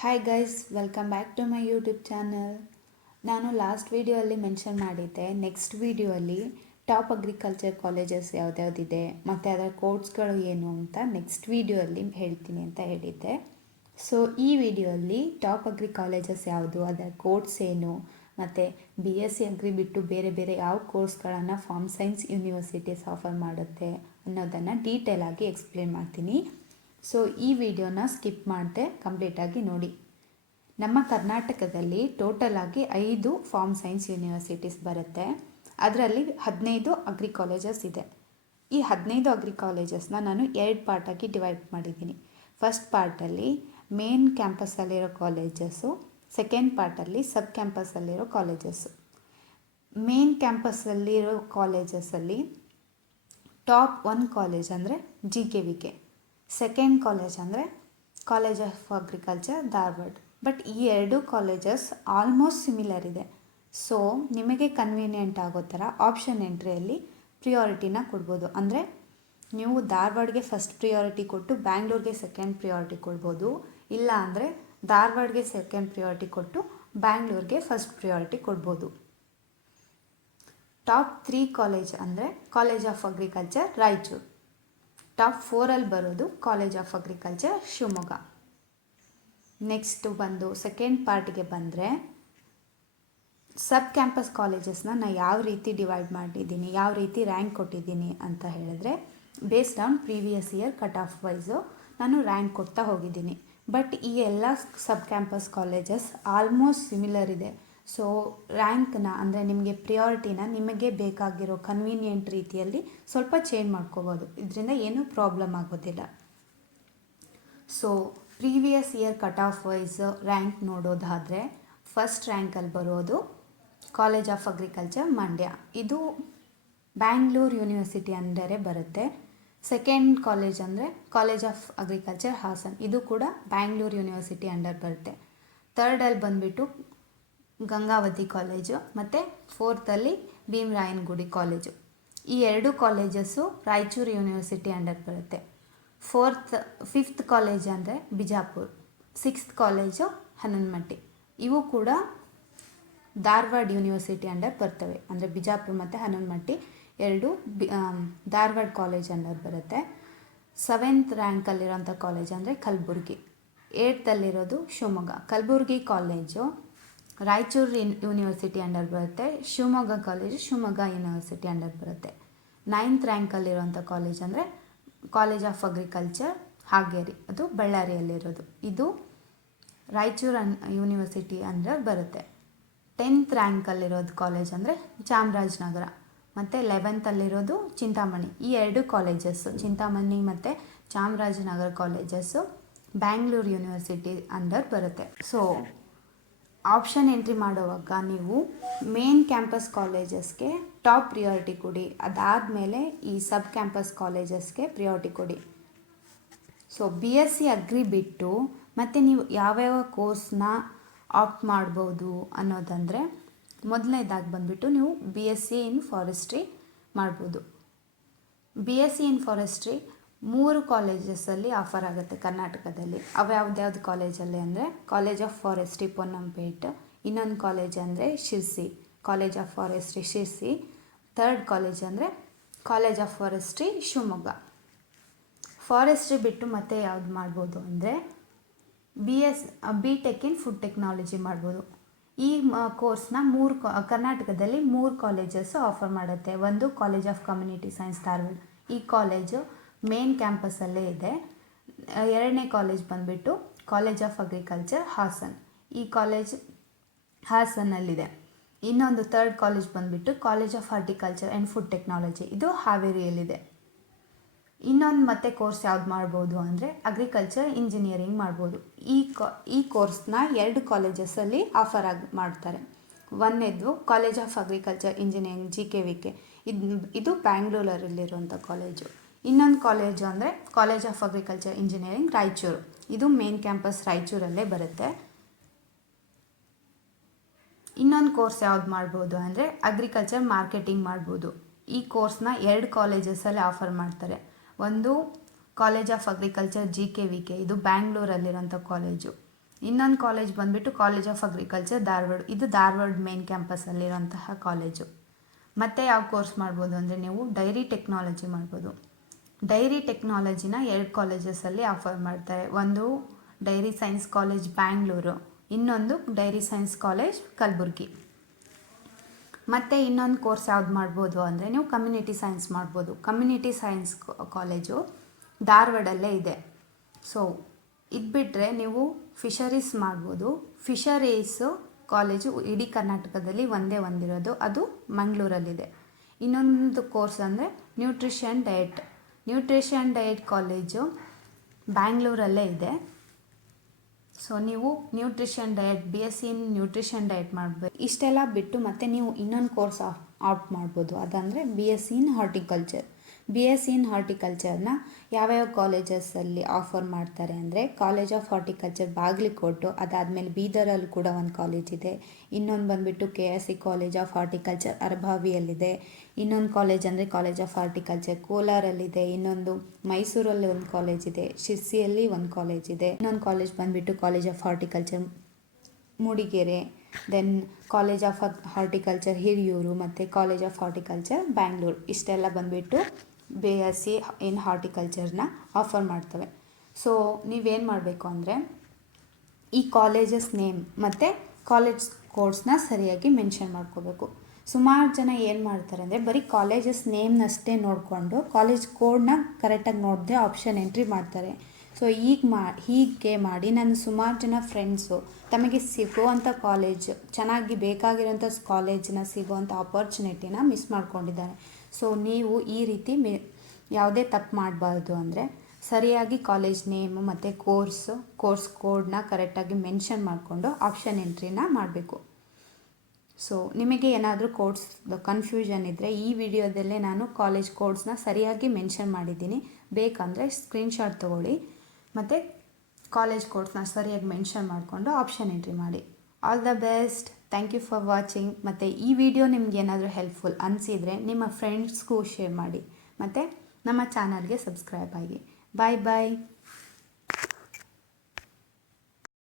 Hi guys, welcome back to my YouTube channel. ನಾನು last ವಿಡಿಯೋಲ್ಲಿ mention ಮಾಡಿದ್ದೆ, next ವಿಡಿಯೋಲ್ಲಿ ಟಾಪ್ ಅಗ್ರಿಕಲ್ಚರ್ ಕಾಲೇಜಸ್ ಯಾವ್ದ್ಯಾವ್ದಿದೆ ಮತ್ತು ಅದರ ಕೋರ್ಸ್ಗಳು ಏನು ಅಂತ ನೆಕ್ಸ್ಟ್ ವಿಡಿಯೋಲ್ಲಿ ಹೇಳ್ತೀನಿ ಅಂತ ಹೇಳಿದ್ದೆ. ಸೊ ಈ ವಿಡಿಯೋಲ್ಲಿ ಟಾಪ್ ಅಗ್ರಿ ಕಾಲೇಜಸ್ ಯಾವುದು, ಅದರ ಕೋರ್ಸ್ ಏನು, ಮತ್ತು BSc ಅಗ್ರಿ ಬಿಟ್ಟು ಬೇರೆ ಬೇರೆ ಯಾವ ಕೋರ್ಸ್ಗಳನ್ನು ಫಾರ್ಮ್ ಸೈನ್ಸ್ ಯೂನಿವರ್ಸಿಟೀಸ್ ಆಫರ್ ಮಾಡುತ್ತೆ ಅನ್ನೋದನ್ನು ಡೀಟೇಲಾಗಿ ಎಕ್ಸ್ಪ್ಲೇನ್ ಮಾಡ್ತೀನಿ. ಸೊ ಈ ವಿಡಿಯೋನ ಸ್ಕಿಪ್ ಮಾಡದೆ ಕಂಪ್ಲೀಟಾಗಿ ನೋಡಿ. ನಮ್ಮ ಕರ್ನಾಟಕದಲ್ಲಿ ಟೋಟಲ್ ಆಗಿ 5 ಫಾರ್ಮ್ ಸೈನ್ಸ್ ಯೂನಿವರ್ಸಿಟೀಸ್ ಬರುತ್ತೆ. ಅದರಲ್ಲಿ 15 ಅಗ್ರಿ ಕಾಲೇಜಸ್ ಇದೆ. ಈ 15 ಅಗ್ರಿ ಕಾಲೇಜಸ್ನ ನಾನು 2 ಪಾರ್ಟಾಗಿ ಡಿವೈಡ್ ಮಾಡಿದ್ದೀನಿ. ಫಸ್ಟ್ ಪಾರ್ಟಲ್ಲಿ ಮೇನ್ ಕ್ಯಾಂಪಸ್ಸಲ್ಲಿರೋ ಕಾಲೇಜಸ್ಸು, ಸೆಕೆಂಡ್ ಪಾರ್ಟಲ್ಲಿ ಸಬ್ ಕ್ಯಾಂಪಸ್ಸಲ್ಲಿರೋ ಕಾಲೇಜಸ್ಸು. ಮೇನ್ ಕ್ಯಾಂಪಸ್ಸಲ್ಲಿರೋ ಕಾಲೇಜಸಲ್ಲಿ ಟಾಪ್ 1 ಕಾಲೇಜ್ ಅಂದರೆ GKVK, ಸೆಕೆಂಡ್ ಕಾಲೇಜ್ ಅಂದರೆ college of agriculture Dharwad. But ಈ 2 ಕಾಲೇಜಸ್ ಆಲ್ಮೋಸ್ಟ್ ಸಿಮಿಲರ್ ಇದೆ. ಸೊ ನಿಮಗೆ ಕನ್ವೀನಿಯೆಂಟ್ ಆಗೋ ಥರ ಆಪ್ಷನ್ ಎಂಟ್ರಿಯಲ್ಲಿ ಪ್ರಿಯಾರಿಟಿನ ಕೊಡ್ಬೋದು. ಅಂದರೆ ನೀವು ಧಾರವಾಡಗೆ ಫಸ್ಟ್ ಪ್ರಿಯಾರಿಟಿ ಕೊಟ್ಟು ಬ್ಯಾಂಗ್ಳೂರಿಗೆ ಸೆಕೆಂಡ್ ಪ್ರಿಯಾರಿಟಿ ಕೊಡ್ಬೋದು. ಇಲ್ಲ ಅಂದರೆ ಧಾರವಾಡಗೆ ಸೆಕೆಂಡ್ ಪ್ರಿಯಾರಿಟಿ ಕೊಟ್ಟು ಬ್ಯಾಂಗ್ಳೂರಿಗೆ ಫಸ್ಟ್ ಪ್ರಿಯಾರಿಟಿ ಕೊಡ್ಬೋದು. ಟಾಪ್ 3 ಕಾಲೇಜ್ ಅಂದರೆ college of agriculture Raichur. Top 4ಅಲ್ಲಿ ಬರೋದು college of agriculture Shivamogga. Next ಬಂದು ಸೆಕೆಂಡ್ ಪಾರ್ಟಿಗೆ ಬಂದರೆ ಸಬ್ ಕ್ಯಾಂಪಸ್ ಕಾಲೇಜಸ್ನ ನಾನು ಯಾವ ರೀತಿ ಡಿವೈಡ್ ಮಾಡಿದ್ದೀನಿ, ಯಾವ ರೀತಿ ರ್ಯಾಂಕ್ ಕೊಟ್ಟಿದ್ದೀನಿ ಅಂತ ಹೇಳಿದ್ರೆ, based on previous year cut of wise ನಾನು ರ್ಯಾಂಕ್ ಕೊಡ್ತಾ ಹೋಗಿದ್ದೀನಿ. ಬಟ್ ಈ ಎಲ್ಲ ಸಬ್ ಕ್ಯಾಂಪಸ್ ಕಾಲೇಜಸ್ ಆಲ್ಮೋಸ್ಟ್ ಸಿಮಿಲರ್ ಇದೆ. ಸೊ ರ್ಯಾಂಕ್ನ ಅಂದರೆ ನಿಮಗೆ ಪ್ರಿಯಾರಿಟಿನ ನಿಮಗೆ ಬೇಕಾಗಿರೋ ಕನ್ವೀನಿಯೆಂಟ್ ರೀತಿಯಲ್ಲಿ ಸ್ವಲ್ಪ ಚೇಂಜ್ ಮಾಡ್ಕೋಬೋದು. ಇದರಿಂದ ಏನೂ ಪ್ರಾಬ್ಲಮ್ ಆಗೋದಿಲ್ಲ. So previous year cut off wise rank ನೋಡೋದಾದರೆ ಫಸ್ಟ್ ರ್ಯಾಂಕಲ್ಲಿ ಬರೋದು ಕಾಲೇಜ್ ಆಫ್ ಅಗ್ರಿಕಲ್ಚರ್ ಮಂಡ್ಯ. ಇದು ಬ್ಯಾಂಗ್ಳೂರು ಯೂನಿವರ್ಸಿಟಿ ಅಂಡರೇ ಬರುತ್ತೆ. ಸೆಕೆಂಡ್ ಕಾಲೇಜ್ ಅಂದರೆ ಕಾಲೇಜ್ ಆಫ್ ಅಗ್ರಿಕಲ್ಚರ್ ಹಾಸನ್. ಇದು ಕೂಡ ಬ್ಯಾಂಗ್ಳೂರು ಯೂನಿವರ್ಸಿಟಿ ಅಂಡರ್ ಬರುತ್ತೆ. ಥರ್ಡಲ್ಲಿ ಬಂದುಬಿಟ್ಟು ಗಂಗಾವತಿ ಕಾಲೇಜು ಮತ್ತು ಫೋರ್ತಲ್ಲಿ ಭೀಮರಾಯನಗುಡಿ ಕಾಲೇಜು. ಈ 2 ಕಾಲೇಜಸ್ಸು ರಾಯಚೂರು ಯೂನಿವರ್ಸಿಟಿ ಅಂಡರ್ ಬರುತ್ತೆ. ಫಿಫ್ತ್ ಕಾಲೇಜ್ ಅಂದರೆ ಬಿಜಾಪುರ, ಸಿಕ್ಸ್ತ್ ಕಾಲೇಜು ಹನುಮಂಟಿ. ಇವು ಕೂಡ ಧಾರವಾಡ ಯೂನಿವರ್ಸಿಟಿ ಅಂಡರ್ ಬರ್ತವೆ. ಅಂದರೆ ಬಿಜಾಪುರ ಮತ್ತು ಹನುಮಂಟಿ 2 ಧಾರವಾಡ ಕಾಲೇಜ್ ಅಂಡರ್ ಬರುತ್ತೆ. 7th ರ್ಯಾಂಕಲ್ಲಿರೋಂಥ ಕಾಲೇಜ್ ಅಂದರೆ ಕಲಬುರ್ಗಿ. 8thಲ್ಲಿರೋದು Shivamogga. Kalaburgi college Raichur university under ಬರುತ್ತೆ. Shivamogga college Shivamogga university under ಬರುತ್ತೆ. 9th ರ್ಯಾಂಕಲ್ಲಿರೋಂಥ ಕಾಲೇಜ್ ಅಂದರೆ ಕಾಲೇಜ್ ಆಫ್ ಅಗ್ರಿಕಲ್ಚರ್ ಹಾಗೇರಿ, ಅದು ಬಳ್ಳಾರಿಯಲ್ಲಿರೋದು. ಇದು ರಾಯಚೂರು ಯೂನಿವರ್ಸಿಟಿ ಅಂಡರ್ ಬರುತ್ತೆ. 10th ರ್ಯಾಂಕಲ್ಲಿರೋದು ಕಾಲೇಜ್ ಅಂದರೆ ಚಾಮರಾಜನಗರ. ಮತ್ತು 11thಲ್ಲಿರೋದು ಚಿಂತಾಮಣಿ. ಈ 2 ಕಾಲೇಜಸ್ಸು ಚಿಂತಾಮಣಿ ಮತ್ತು Chamarajanagar colleges Bangalore university under ಬರುತ್ತೆ. ಸೊ ಆಪ್ಷನ್ ಎಂಟ್ರಿ ಮಾಡುವಾಗ ನೀವು ಮೇನ್ ಕ್ಯಾಂಪಸ್ ಕಾಲೇಜಸ್ಗೆ ಟಾಪ್ ಪ್ರಿಯಾರಿಟಿ ಕೊಡಿ. ಅದಾದಮೇಲೆ ಈ ಸಬ್ ಕ್ಯಾಂಪಸ್ ಕಾಲೇಜಸ್ಗೆ ಪ್ರಿಯಾರಿಟಿ ಕೊಡಿ. ಸೊ BSc ಅಗ್ರಿ ಬಿಟ್ಟು ಮತ್ತು ನೀವು ಯಾವ್ಯಾವ ಕೋರ್ಸ್ನ ಆಪ್ಟ್ ಮಾಡ್ಬೋದು ಅನ್ನೋದಂದರೆ, ಮೊದಲನೇದಾಗಿ ಬಂದುಬಿಟ್ಟು ನೀವು BSc ಇನ್ ಫಾರೆಸ್ಟ್ರಿ ಮಾಡ್ಬೋದು. BSc ಇನ್ ಫಾರೆಸ್ಟ್ರಿ 3 ಕಾಲೇಜಸಲ್ಲಿ ಆಫರ್ ಆಗುತ್ತೆ ಕರ್ನಾಟಕದಲ್ಲಿ. ಅವು ಯಾವ್ದು ಕಾಲೇಜಲ್ಲಿ ಅಂದರೆ ಕಾಲೇಜ್ ಆಫ್ ಫಾರೆಸ್ಟ್ರಿ ಪೊನ್ನಂಪೇಟ್, ಇನ್ನೊಂದು ಕಾಲೇಜ್ ಅಂದರೆ Sirsi, college of forestry Sirsi. Third college ಅಂದರೆ college of forestry Shivamogga. Forestry ಬಿಟ್ಟು ಮತ್ತೆ ಯಾವ್ದು ಮಾಡ್ಬೋದು ಅಂದರೆ B.Tech ಇನ್ ಫುಡ್ ಟೆಕ್ನಾಲಜಿ ಮಾಡ್ಬೋದು. ಈ ಕೋರ್ಸ್ನ ಕರ್ನಾಟಕದಲ್ಲಿ 3 ಕಾಲೇಜಸ್ಸು ಆಫರ್ ಮಾಡುತ್ತೆ. ಒಂದು college of community science Dharwad. ಈ ಕಾಲೇಜು ಮೇನ್ ಕ್ಯಾಂಪಸ್ಸಲ್ಲೇ ಇದೆ. 2ನೇ ಕಾಲೇಜ್ ಬಂದುಬಿಟ್ಟು ಕಾಲೇಜ್ ಆಫ್ ಅಗ್ರಿಕಲ್ಚರ್ ಹಾಸನ್. ಈ ಕಾಲೇಜ್ ಹಾಸನ್ನಲ್ಲಿದೆ. ಇನ್ನೊಂದು ಥರ್ಡ್ ಕಾಲೇಜ್ ಬಂದುಬಿಟ್ಟು college of horticulture and food technology. ಇದು ಹಾವೇರಿಯಲ್ಲಿದೆ. ಇನ್ನೊಂದು ಮತ್ತೆ ಕೋರ್ಸ್ ಯಾವ್ದು ಮಾಡ್ಬೋದು ಅಂದರೆ ಅಗ್ರಿಕಲ್ಚರ್ ಇಂಜಿನಿಯರಿಂಗ್ ಮಾಡ್ಬೋದು. ಈ ಕೋರ್ಸ್ನ 2 ಕಾಲೇಜಸಲ್ಲಿ ಆಫರ್ ಮಾಡ್ತಾರೆ. ಒಂದನೇದು college of agriculture engineering GKVK. ಇದು ಬ್ಯಾಂಗ್ಳೂರಲ್ಲಿರುವಂಥ ಕಾಲೇಜು. ಇನ್ನೊಂದು ಕಾಲೇಜು ಅಂದರೆ college of agriculture engineering Raichur. ಇದು ಮೇನ್ ಕ್ಯಾಂಪಸ್ ರಾಯಚೂರಲ್ಲೇ ಬರುತ್ತೆ. ಇನ್ನೊಂದು ಕೋರ್ಸ್ ಯಾವ್ದು ಮಾಡ್ಬೋದು ಅಂದರೆ ಅಗ್ರಿಕಲ್ಚರ್ ಮಾರ್ಕೆಟಿಂಗ್ ಮಾಡ್ಬೋದು. ಈ ಕೋರ್ಸ್ನ 2 ಕಾಲೇಜಸಲ್ಲಿ ಆಫರ್ ಮಾಡ್ತಾರೆ. ಒಂದು ಕಾಲೇಜ್ ಆಫ್ ಅಗ್ರಿಕಲ್ಚರ್ GKVK, ಇದು ಬ್ಯಾಂಗ್ಳೂರಲ್ಲಿರೋಂಥ ಕಾಲೇಜು. ಇನ್ನೊಂದು ಕಾಲೇಜ್ ಬಂದುಬಿಟ್ಟು ಕಾಲೇಜ್ ಆಫ್ ಅಗ್ರಿಕಲ್ಚರ್ ಧಾರವಾಡ. ಇದು ಧಾರವಾಡ ಮೇನ್ ಕ್ಯಾಂಪಸ್ಸಲ್ಲಿರೋಂತಹ ಕಾಲೇಜು. ಮತ್ತು ಯಾವ ಕೋರ್ಸ್ ಮಾಡ್ಬೋದು ಅಂದರೆ ನೀವು ಡೈರಿ ಟೆಕ್ನಾಲಜಿ ಮಾಡ್ಬೋದು. ಡೈರಿ ಟೆಕ್ನಾಲಜಿನ 2 ಕಾಲೇಜಸಲ್ಲಿ ಆಫರ್ ಮಾಡ್ತಾರೆ. ಒಂದು ಡೈರಿ ಸೈನ್ಸ್ ಕಾಲೇಜ್ ಬ್ಯಾಂಗ್ಳೂರು, ಇನ್ನೊಂದು ಡೈರಿ ಸೈನ್ಸ್ ಕಾಲೇಜ್ ಕಲಬುರ್ಗಿ. ಮತ್ತು ಇನ್ನೊಂದು ಕೋರ್ಸ್ ಯಾವ್ದು ಮಾಡ್ಬೋದು ಅಂದರೆ ನೀವು ಕಮ್ಯುನಿಟಿ ಸೈನ್ಸ್ ಮಾಡ್ಬೋದು. ಕಮ್ಯುನಿಟಿ ಸೈನ್ಸ್ ಕಾಲೇಜು ಧಾರವಾಡಲ್ಲೇ ಇದೆ. ಸೊ ಇದು ಬಿಟ್ಟರೆ ನೀವು ಫಿಶರೀಸ್ ಮಾಡ್ಬೋದು. ಫಿಶರೀಸು ಕಾಲೇಜು ಇಡೀ ಕರ್ನಾಟಕದಲ್ಲಿ ಒಂದಿರೋದು, ಅದು ಮಂಗಳೂರಲ್ಲಿದೆ. ಇನ್ನೊಂದು ಕೋರ್ಸ್ ಅಂದರೆ ನ್ಯೂಟ್ರಿಷನ್ ಡಯಟ್ ಕಾಲೇಜು ಬ್ಯಾಂಗ್ಳೂರಲ್ಲೇ ಇದೆ. ಸೊ ನೀವು ನ್ಯೂಟ್ರಿಷನ್ ಡಯಟ್ BSc ಇನ್ ನ್ಯೂಟ್ರಿಷನ್ ಡಯಟ್ ಮಾಡಬೇಕು. ಇಷ್ಟೆಲ್ಲ ಬಿಟ್ಟು ಮತ್ತು ನೀವು ಇನ್ನೊಂದು ಕೋರ್ಸ್ ಆಪ್ಟ್ ಮಾಡ್ಬೋದು. ಅದಂದರೆ BSc in horticulture. BSc in ಹಾರ್ಟಿಕಲ್ಚರ್ನ ಯಾವ್ಯಾವ ಕಾಲೇಜಸಲ್ಲಿ ಆಫರ್ ಮಾಡ್ತಾರೆ ಅಂದರೆ ಕಾಲೇಜ್ ಆಫ್ ಹಾರ್ಟಿಕಲ್ಚರ್ ಬಾಗಲಕೋಟು, ಅದಾದಮೇಲೆ ಬೀದರಲ್ಲಿ ಕೂಡ ಒಂದು ಕಾಲೇಜ್ ಇದೆ. ಇನ್ನೊಂದು ಬಂದುಬಿಟ್ಟು KSC ಕಾಲೇಜ್ ಆಫ್ ಹಾರ್ಟಿಕಲ್ಚರ್ ಅರಭಾವಿಯಲ್ಲಿದೆ. ಇನ್ನೊಂದು ಕಾಲೇಜ್ ಅಂದರೆ ಕಾಲೇಜ್ ಆಫ್ ಹಾರ್ಟಿಕಲ್ಚರ್ ಕೋಲಾರಲ್ಲಿದೆ. ಇನ್ನೊಂದು ಮೈಸೂರಲ್ಲಿ ಒಂದು ಕಾಲೇಜ್ ಇದೆ. ಶಿರ್ಸಿಯಲ್ಲಿ ಒಂದು ಕಾಲೇಜ್ ಇದೆ. ಇನ್ನೊಂದು ಕಾಲೇಜ್ ಬಂದುಬಿಟ್ಟು college of horticulture Mudigere, then college of horticulture Hiriyur ಮತ್ತು ಕಾಲೇಜ್ ಆಫ್ ಹಾರ್ಟಿಕಲ್ಚರ್ ಬ್ಯಾಂಗ್ಳೂರು. ಇಷ್ಟೆಲ್ಲ ಬಂದುಬಿಟ್ಟು BSc ಇನ್ ಹಾರ್ಟಿಕಲ್ಚರ್ನ ಆಫರ್ ಮಾಡ್ತವೆ. ಸೊ ನೀವೇನು ಮಾಡಬೇಕು ಅಂದರೆ ಈ ಕಾಲೇಜಸ್ ನೇಮ್ ಮತ್ತು ಕಾಲೇಜ್ ಕೋಡ್ಸ್ನ ಸರಿಯಾಗಿ ಮೆನ್ಷನ್ ಮಾಡ್ಕೋಬೇಕು. ಸುಮಾರು ಜನ ಏನು ಮಾಡ್ತಾರೆ ಅಂದರೆ ಬರೀ ಕಾಲೇಜಸ್ ನೇಮ್ನಷ್ಟೇ ನೋಡಿಕೊಂಡು ಕಾಲೇಜ್ ಕೋಡ್ನ ಕರೆಕ್ಟಾಗಿ ನೋಡದೆ ಆಪ್ಷನ್ ಎಂಟ್ರಿ ಮಾಡ್ತಾರೆ. ಸೊ ಹೀಗೆ ಮಾಡಿ ನಾನು ಸುಮಾರು ಜನ ಫ್ರೆಂಡ್ಸು ತಮಗೆ ಸಿಗುವಂಥ ಕಾಲೇಜ್, ಚೆನ್ನಾಗಿ ಬೇಕಾಗಿರೋಂಥ ಕಾಲೇಜನ್ನ ಸಿಗುವಂಥ ಆಪರ್ಚುನಿಟಿನ ಮಿಸ್ ಮಾಡ್ಕೊಂಡಿದ್ದಾರೆ. ಸೊ ನೀವು ಈ ರೀತಿ ಯಾವುದೇ ತಪ್ಪು ಮಾಡಬಾರ್ದು ಅಂದರೆ ಸರಿಯಾಗಿ ಕಾಲೇಜ್ ನೇಮು ಮತ್ತು ಕೋರ್ಸ್ ಕೋಡ್ನ ಕರೆಕ್ಟಾಗಿ ಮೆನ್ಷನ್ ಮಾಡಿಕೊಂಡು ಆಪ್ಷನ್ ಎಂಟ್ರಿನ ಮಾಡಬೇಕು. ಸೊ ನಿಮಗೆ ಏನಾದರೂ ಕೋಡ್ಸ್ ಕನ್ಫ್ಯೂಷನ್ ಇದ್ದರೆ ಈ ವಿಡಿಯೋದಲ್ಲೇ ನಾನು ಕಾಲೇಜ್ ಕೋಡ್ಸ್ನ ಸರಿಯಾಗಿ ಮೆನ್ಷನ್ ಮಾಡಿದ್ದೀನಿ. ಬೇಕಂದರೆ ಸ್ಕ್ರೀನ್ಶಾಟ್ ತೊಗೊಳ್ಳಿ ಮತ್ತು ಕಾಲೇಜ್ ಕೋಡ್ಸ್ನ ಸರಿಯಾಗಿ ಮೆನ್ಷನ್ ಮಾಡಿಕೊಂಡು ಆಪ್ಷನ್ ಎಂಟ್ರಿ ಮಾಡಿ. All the best. Thank you for watching. ಮತ್ತು ಈ ವಿಡಿಯೋ ನಿಮ್ಗೆ ಏನಾದರೂ ಹೆಲ್ಪ್ಫುಲ್ ಅನಿಸಿದರೆ ನಿಮ್ಮ ಫ್ರೆಂಡ್ಸ್ಗೂ ಶೇರ್ ಮಾಡಿ ಮತ್ತು ನಮ್ಮ ಚಾನಲ್ಗೆ ಸಬ್ಸ್ಕ್ರೈಬ್ ಆಗಿ. ಬಾಯ್ ಬಾಯ್.